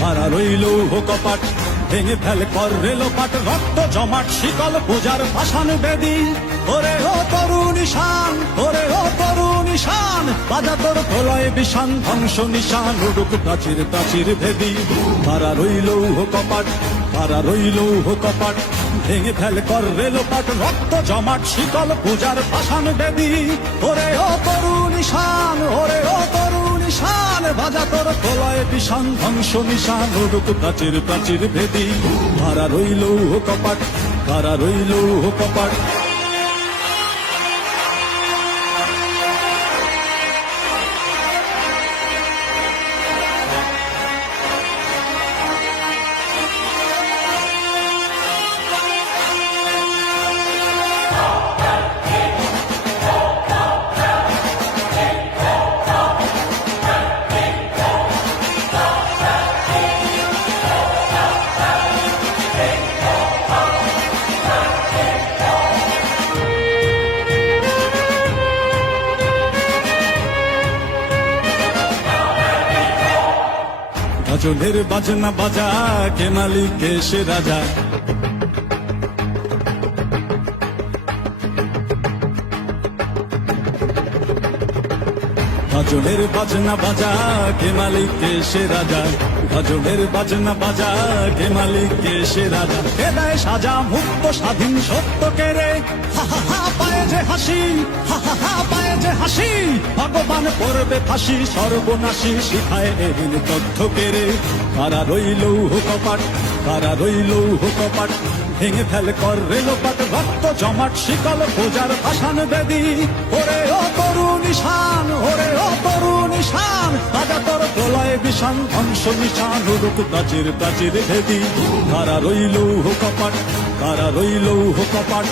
কারা রইল কপাট ভেঙে ফেল কর রেল পাট রক্ত জমাট, শিকল পূজার ভাষান বেদি। ওরে ও তরুণ ঈশান, ওরে ও তরুণ ঈশান, বাজা তোর প্রলয় বিষান, ধ্বংস নিশান, উড়ুক প্রাচীর প্রাচীর ভেদি। কারা রইল কপাট কারা রইল কপাট ভেঙে ফেল কর রেল পাট রক্ত জমাট, শিকল পূজার ভাষান বেদি। ওরে ও তরুণ ঈশান, ওরে ও বাজা তোর কলায় বিষাং ধ্বংস নিশান রোগ প্রাচীর প্রাচীর ভেদি। কারা রইল কপাট কারা রইল কপাট। গজলের বাজনা বাজা, কে মালিক, কে সে রাজা? গজলের বাজনা বাজা, কে মালিক, কে সে রাজা? গজলের বাজনা বাজা, কে মালিক, কে সে রাজা? কে দেয় সাজা মুক্ত স্বাধীন সত্য কেড়ে হা হা হা, পায়ে যে হাসি, হা হা হা যে হাসি, ভগবান পড়বে ফাঁসি, সর্বনাশী শিখায় এদিন তথ্য কেড়ে কারা রইল কপাট কারা রইল কপাট ভেঙে ফেল কর রেলপাট রক্ত জমাট, শিকল পূজার ভাষান বেদি। ওরে ও তরুণ ঈশান, ওরে ও তরুণ ঈশান রাজা তোর প্রলয় বিষান, ধ্বংস নিশান, রূপ প্রাচীর প্রাচীর ভেদি। কারা রইল কপাট কারা রইল কপাট